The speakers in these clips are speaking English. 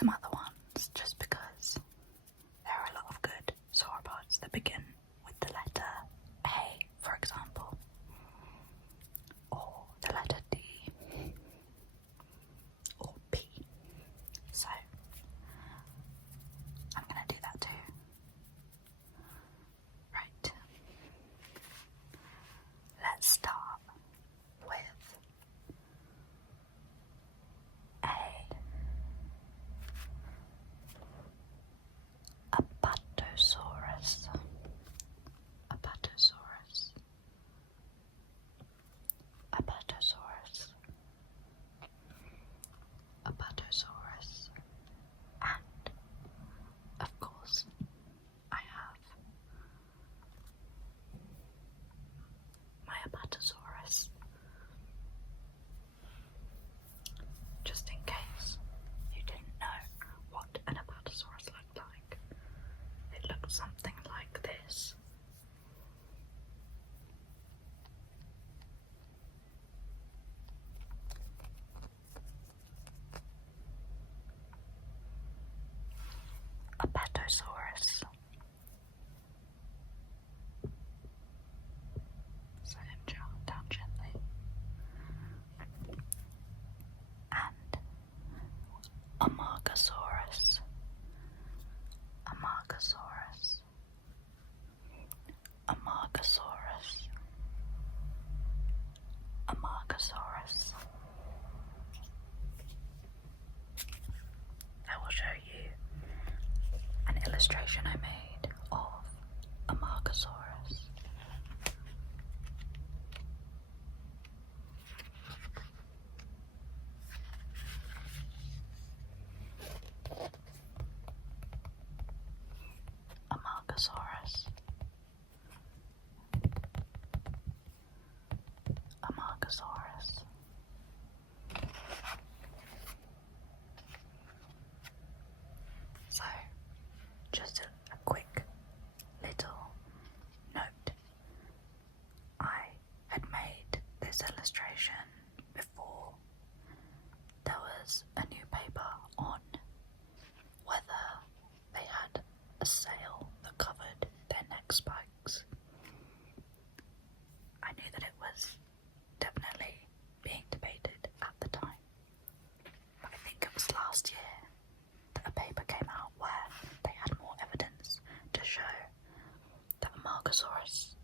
some other ones just because there are a lot of good sauropods that begin with the letter A, for example, or the letter D, or P. So I'm going to do that too. Right. Let's start with Apatosaurus. Apatosaurus. Apatosaurus. Apatosaurus. And, of course, I have my Apatosaurus. Just in case you didn't know what an Apatosaurus looked like. It looked something like this. Apatosaurus. Set him down gently. And Amargasaurus. Amargasaurus. Amargasaurus. Amargasaurus. I will show you an illustration I made of Amargasaurus. Amargasaurus. Amargasaurus. So, just a quick little note. I had made this illustration before there was a new paper on whether they had a sail that covered their neck spikes. I knew that it was definitely being debated at the time, but I think it was last year that a paper came out where they had more evidence to show that Amargasaurus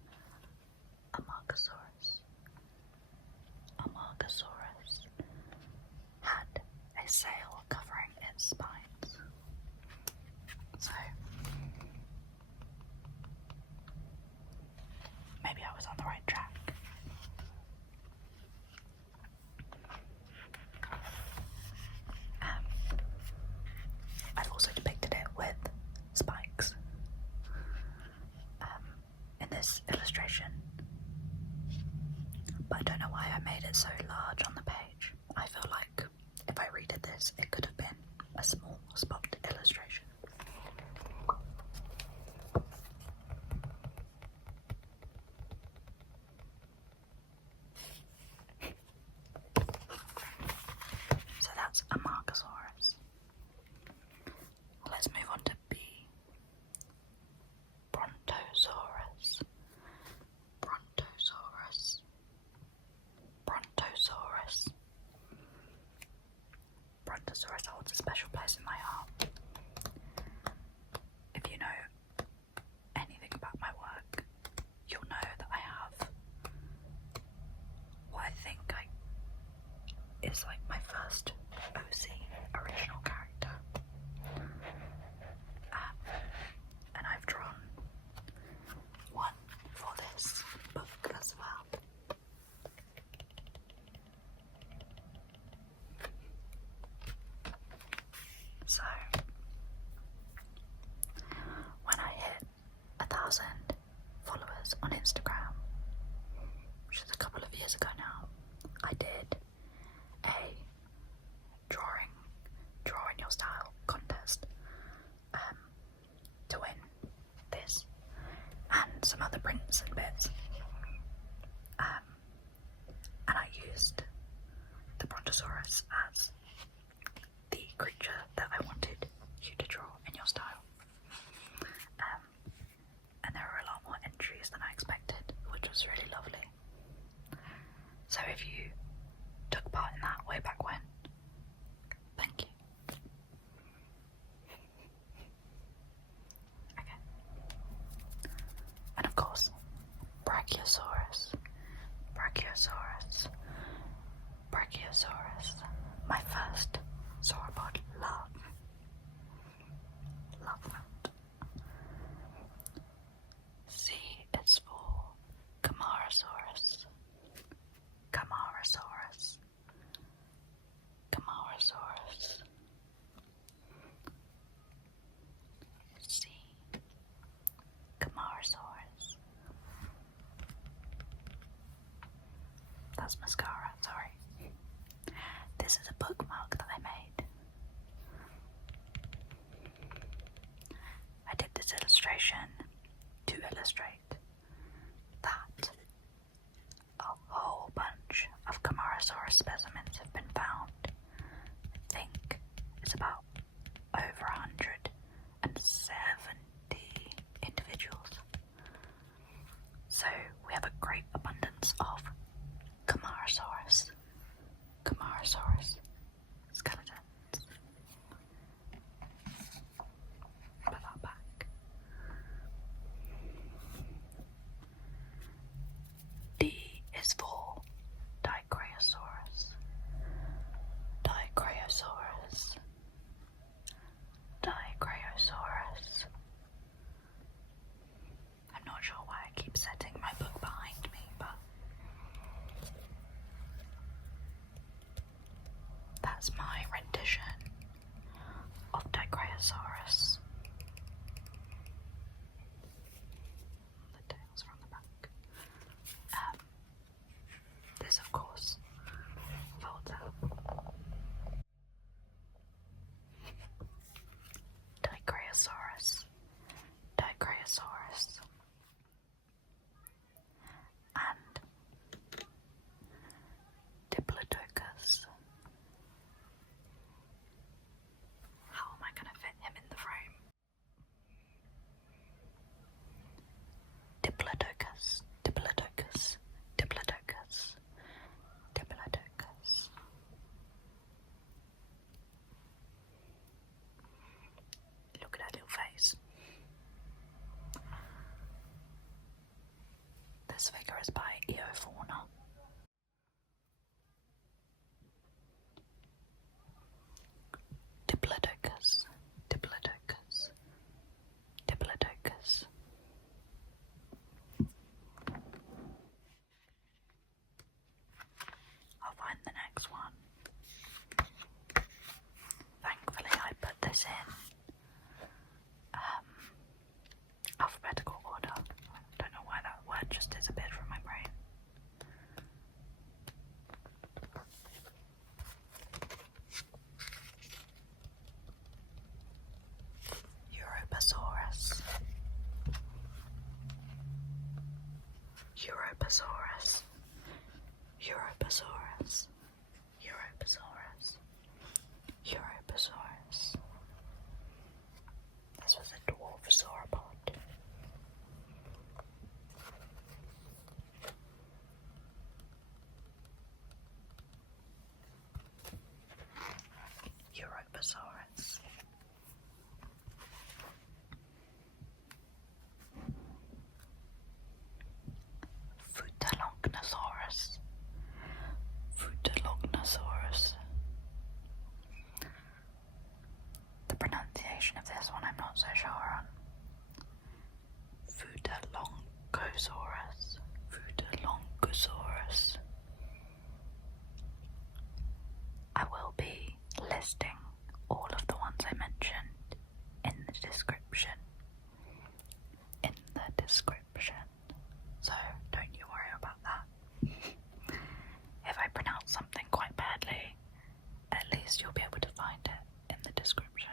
had a sail covering its spines. So maybe I was on the right track. I've also depicted it with spikes in this illustration, but I don't know why I made it so large on the page. I feel like if I redid this, it could have been a small spot illustration. So that's Amargasaurus. Let's move on to B. Brontosaurus. Brontosaurus. Brontosaurus. Brontosaurus holds a special place in my heart. If you know anything about my work, you'll know that I have what I think is like my first OC, original character. And I've drawn one for this book as well. So, when I hit 1,000 followers on Instagram, which is a couple of years ago now, I did a drawing your style contest to win this and some other prints and bits. And I used the Brontosaurus as the creature that I wanted was really lovely. So if you took part in that way back when, thank you. Okay. And of course, Brachiosaurus. Brachiosaurus. Brachiosaurus. My first sauropod love. Love that. C is for Camarasaurus. Camarasaurus. Camarasaurus. C. Camarasaurus. That's mascara, sorry. This is a bookmark that I made. I did this illustration to illustrate that a whole bunch of Camarasaurus specimens have been found. I think it's about over 170 individuals. So we have a great abundance of Camarasaurus skeletons. Put that back. D is for Dicraeosaurus. Dicraeosaurus. Dicraeosaurus. I'm not sure why I keep setting my book behind me, but that's my rendition of Dicraeosaurus. The tails are on the back. This, of course, folds out. Dicraeosaurus. Dicraeosaurus. And Diplodocus. How am I going to fit him in the frame? Diplodocus. Diplodocus. Diplodocus. Diplodocus. Look at that little face. This figure is by Eofauna. Diplodocus. Diplodocus. Diplodocus. I'll find the next one. Thankfully I put this in alphabetical order. I don't know why that word just disappeared from my brain. Europasaurus. Europasaurus. Europasaurus. Europasaurus. Europasaurus. This was a dwarf sauropod. Europasaurus. Futalognkosaurus. Futalognkosaurus. The pronunciation of this one I'm not so sure on. Futalognkosaurus. Futalognkosaurus. I will be listing all of the ones I mentioned in the description. In the description. So don't you worry about that. If I pronounce something quite badly, at least you'll be able to find it in the description.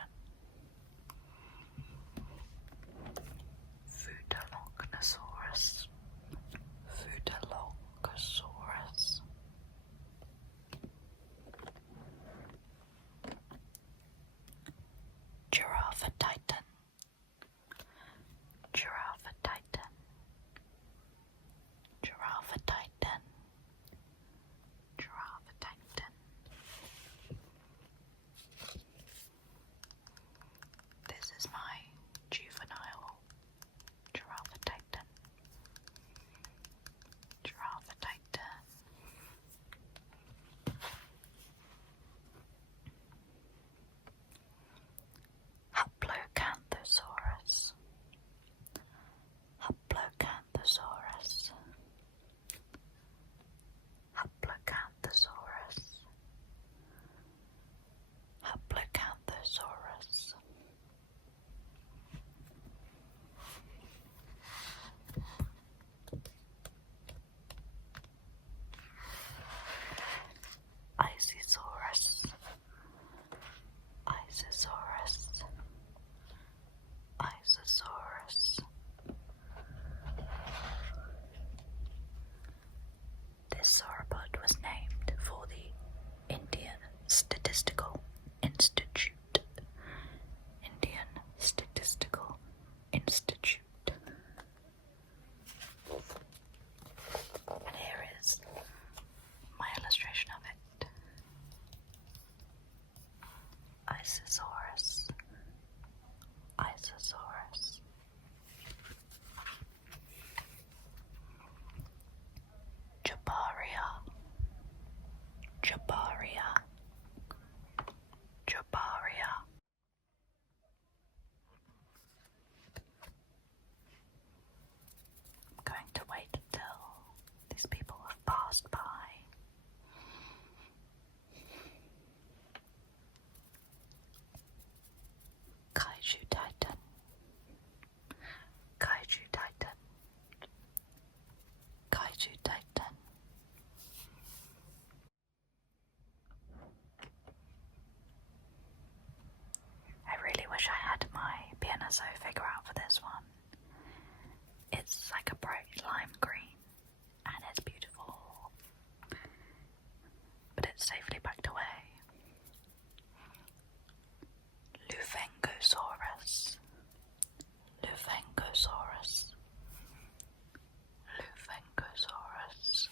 Isisaurus, Isisaurus, Jobaria, Jobaria, Jobaria. I'm going to wait until these people have passed by. Kaijutitan, Kaijutitan, Kaijutitan. I really wish I had my PNSO figure out for this one. It's like a bright lime green and it's beautiful, but it's safely packed away. Lufengosaurus, Lufengosaurus, Lufengosaurus,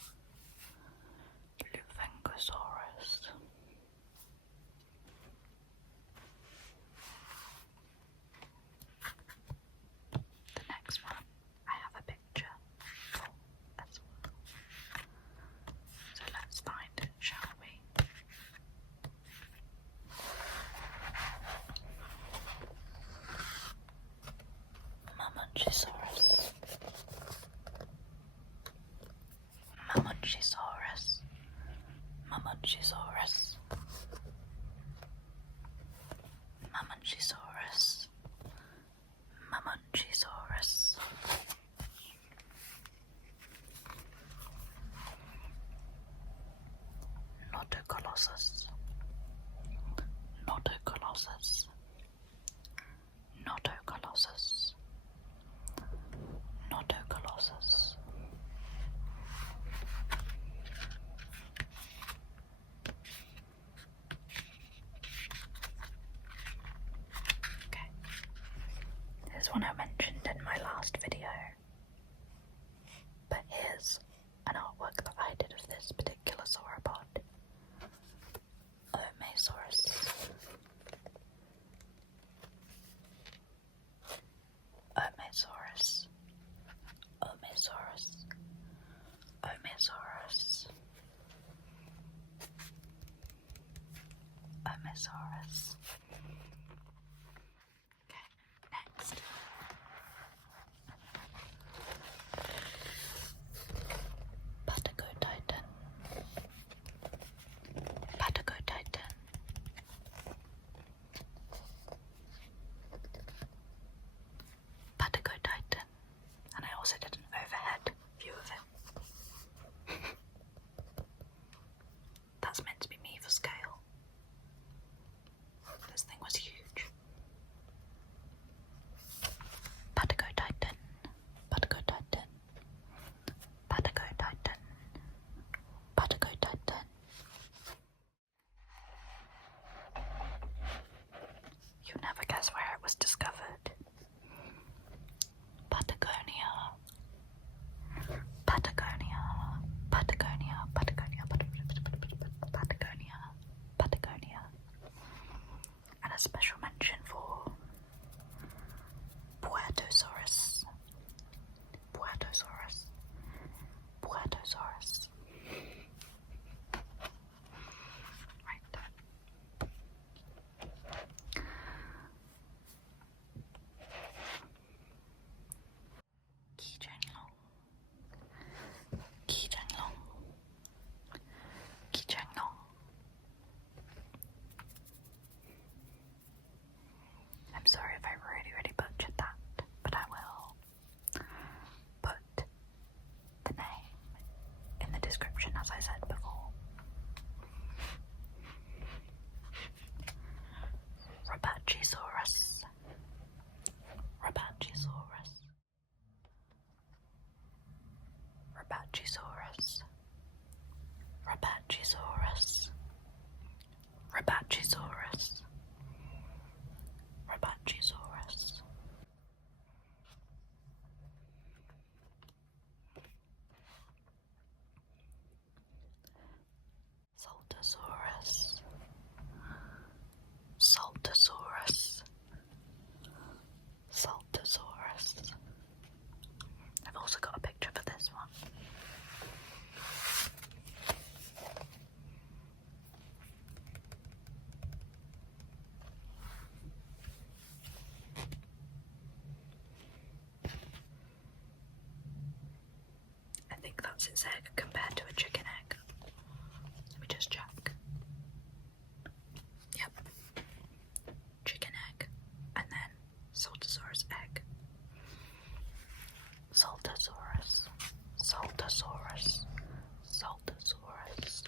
Lufengosaurus. The next one, I have a picture for as well. So let's find it, shall we? Mamenchisaurus, Mamenchisaurus, Mamenchisaurus, Mamenchisaurus, Mamenchisaurus, Notocolossus, Notocolossus, Notocolossus, Notocolossus. Okay, here's one I mentioned in my last video, but here's an artwork that I did of this particular sauropod. Omeisaurus, Omeisaurus, Omeisaurus, Omeisaurus, Omeisaurus. Okay, next. Patagotitan, Patagotitan, Patagotitan, and I also did an overhead view of him. That's meant to be me for scale. This thing was huge. Patagotitan, Patagotitan, Patagotitan, Patagotitan. You'll never guess where it was discovered. Patagonia, Patagonia, Patagonia, Patagonia, Patagonia, Patagonia. And a special mention for Puertosaurus, Puertosaurus, Puertosaurus. Right. Qijianglong, Qijianglong, Qijianglong. its egg compared to a chicken egg? Let me just check. Yep. Chicken egg, and then Saltasaurus egg. Saltasaurus, Saltasaurus, Saltasaurus.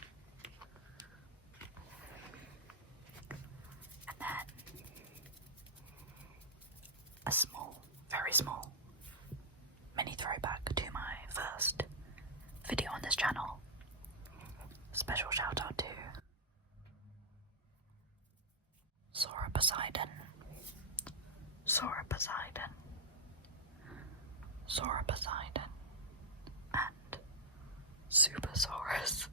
And then a small, very small mini throwback to my first video on this channel. Special shout out to Sauropod, Sauropod, Sauropod, and Supersaurus,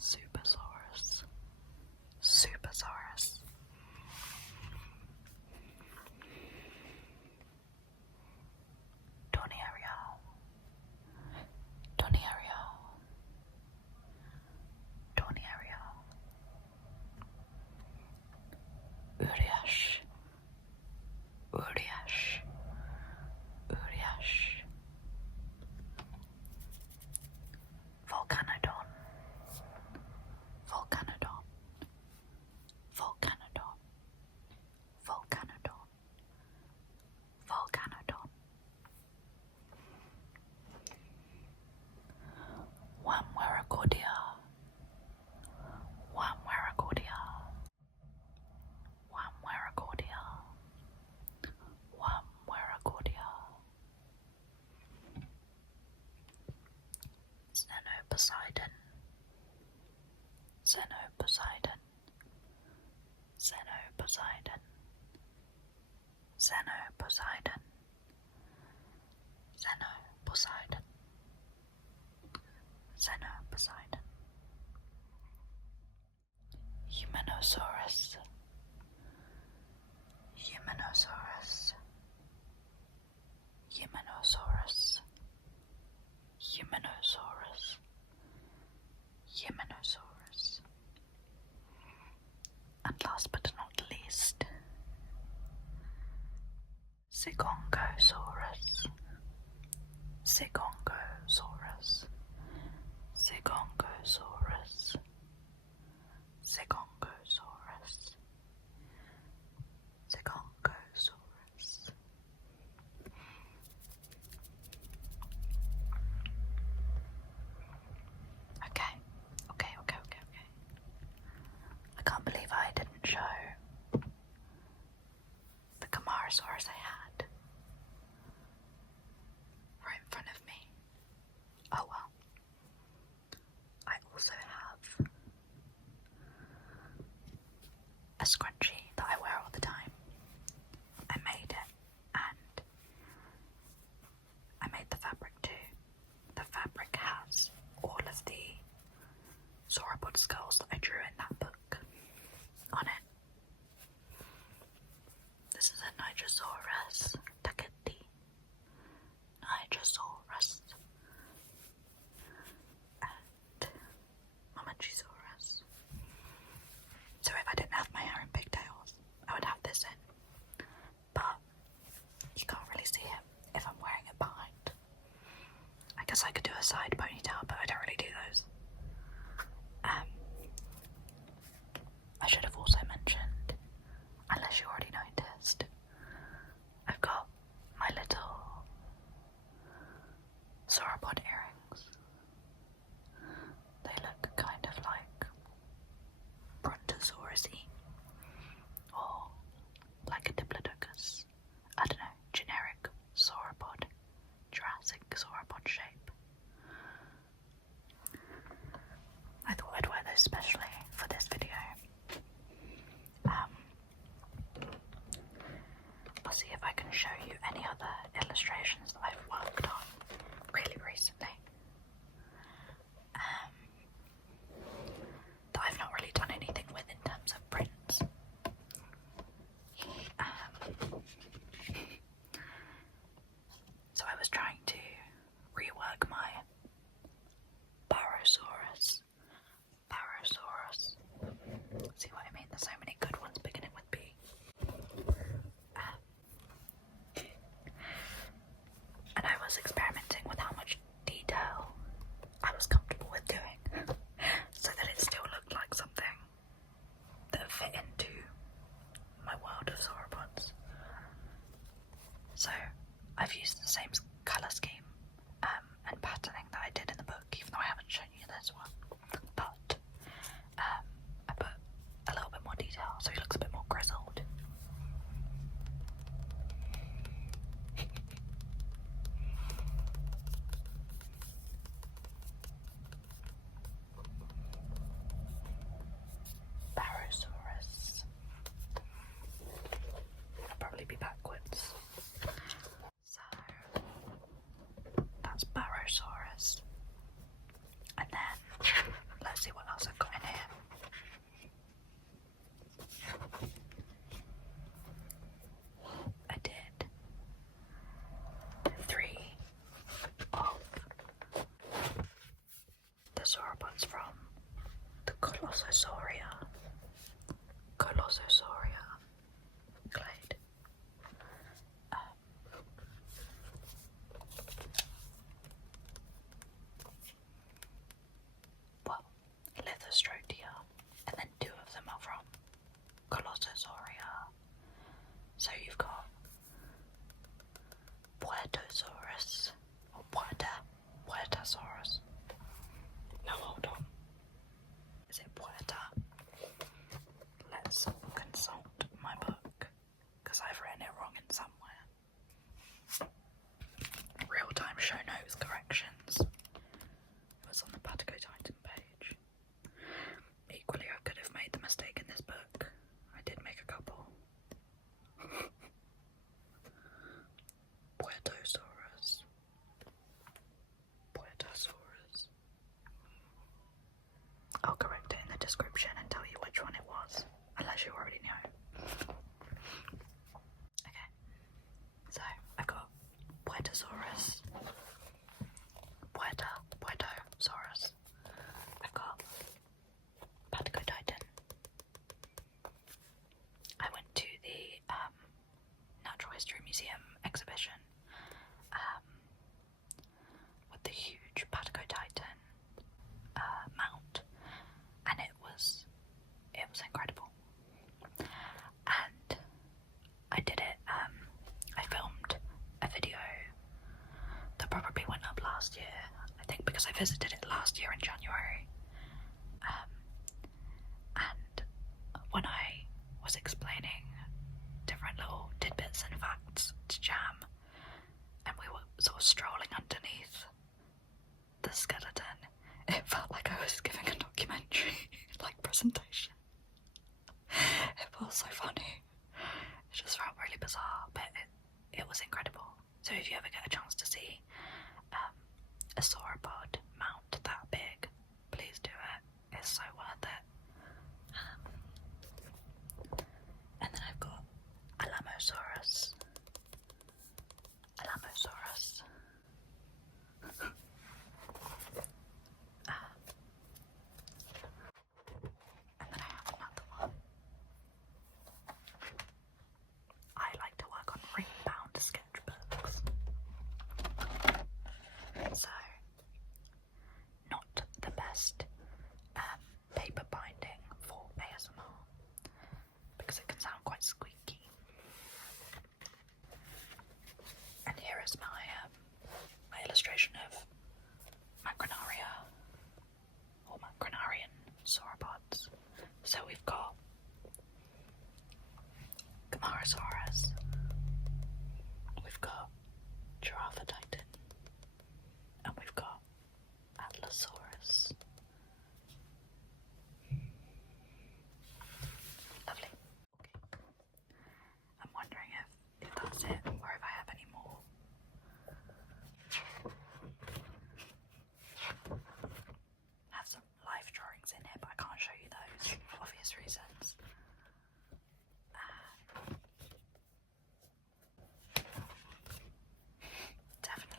Supersaurus, Supersaurus. Doniaria, Doniaria, Doniaria. Uriash, Uriash, Uriash. Volcanodon, Volcanodon, Volcanodon, Volcanodon, Volcanodon. Wamwaracordia, Wamwaracordia, Wamwaracordia, Wamwaracordia. Xenoposeidon, Xenoposeidon, Xenoposeidon, Xenoposeidon, Xenoposeidon, Xenoposeidon. Humanosaurus, Humanosaurus, Humanosaurus, Humanosaurus, Humanosaurus. And last but not least, Sigongosaurus, Sigongosaurus, Sigongosaurus, Sigongosaurus, Sigongosaurus. Okay. I can't believe I didn't show the Camarasaurus I had right in front of me. Oh well. I also have a scrunchie that I wear all the time. I made it, and I made the fabric too. The fabric has all of the sauropod skulls that I drew in that book on it. This is a Nigersaurus, Takati, Nigersaurus, and Mamenchisaurus. So if I didn't have my hair in pigtails, I would have this in, but you can't really see it if I'm wearing it behind. I guess I could do a side ponytail, but I don't really do those. I should have also mentioned, unless you already noticed, I've got my little sauropod earrings. They look kind of like Brontosaurus-y, or like a Diplodocus. I don't know, generic sauropod, Jurassic sauropod shape. I thought I'd wear those specially for this video. I'll see if I can show you any other illustrations that I've worked on really recently. That I've not really done anything with in terms of prints. So I was trying to rework my Brachiosaurus. See what I mean? There's so many good ones beginning with B. And I was experimenting with how much detail Colossosauria, Colossosauria, clade. Well, Lithostrotia, and then 2 of them are from Colossosauria. So you've got Puertosaurus, or Puertasaurus. No, hold on. Is it Puerta? Let's consult my book, because I've written it wrong in somewhere. Real-time show notes corrections. It was on the Patagotitan page. Equally, I could have made the mistake in this book. I did make a couple. Puertosaurus. Puertasaurus. I'll correct it in the description and tell you which one it was, unless you already know. Okay, so I've got Puertosaurus, Puertosaurus. I've got Patagotitan. I went to the Natural History Museum exhibition with the huge Patagotitan mount, and it was incredible. And I did it. I filmed a video that probably went up last year. I think because I visited it last year in January. And when I was explaining different little tidbits and facts to Jam, and we were sort of strolling underneath the skeleton, it felt like I was giving a documentary like presentation. It felt so funny. It just felt really bizarre, but it was incredible. So if you ever get a chance to see a sauropod mount that big, please do it. It's so worth it. And then I've got Alamosaurus. Alamosaurus. And then I have another one. I like to work on ring-bound sketchbooks. So, not the best paper binding for ASMR, because it can sound quite squeaky. And here is my illustration of Macronaria, or Macronarian sauropods. So we've got Camarasaurus, we've got Giraffatitan, and we've got Apatosaurus. Lovely. Okay. I'm wondering if that's it, or if I have any more. I have some live drawings in here, but I can't show you those for obvious reasons. Definitely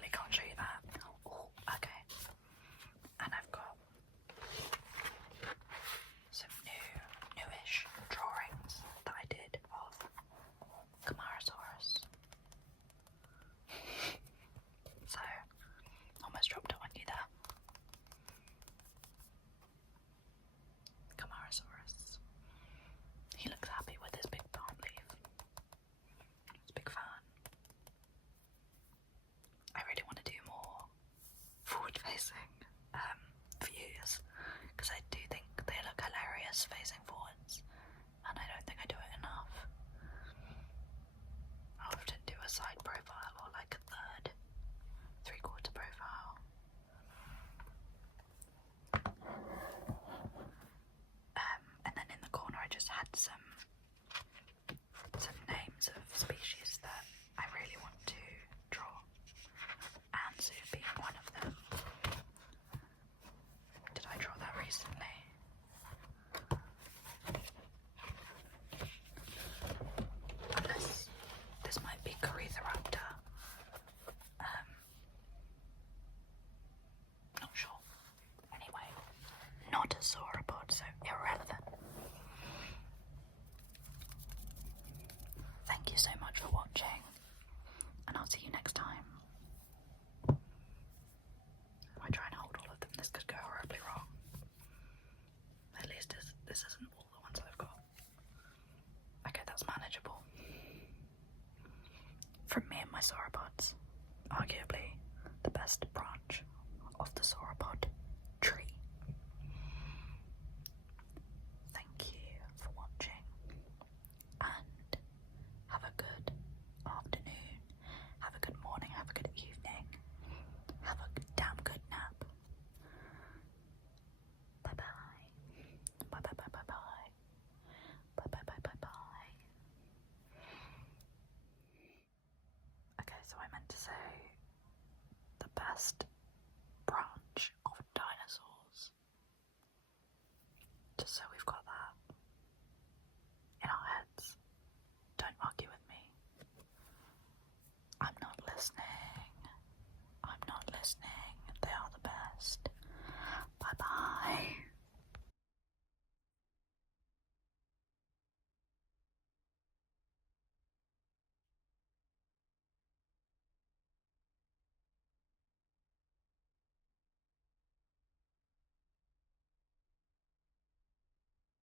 from me and my sauropods. Arguably the best branch of the sauropod tree. Thank you for watching, and have a good afternoon, have a good morning, have a good evening, have a damn good nap. Bye bye. Bye bye bye bye bye. Bye bye bye bye bye. Okay, so I meant to say the best branch of dinosaurs. Just so we've got that in our heads. Don't argue with me. I'm not listening. I'm not listening. They are the best.